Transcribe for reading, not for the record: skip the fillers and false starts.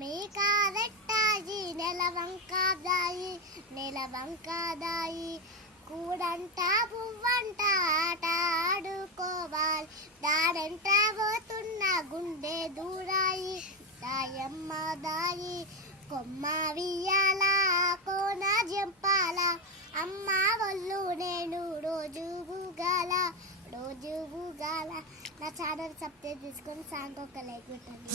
మీ కాదెట్టాయి నెల వంకాదాయి కూడంట పువ్వంట ఆట ఆడుకోవాలి దాడంట పోతున్న గుండె దూరాయి దాయమ్మ దాయి కొమ్మ వియ్యాల కోన జంపాల అమ్మ ఒళ్ళు నేను రోజు ఊగాల నా ఛానల్ సబ్స్క్రైబ్ చేసుకొని సాంగ్ ఒక లైక్ పెట్టండి.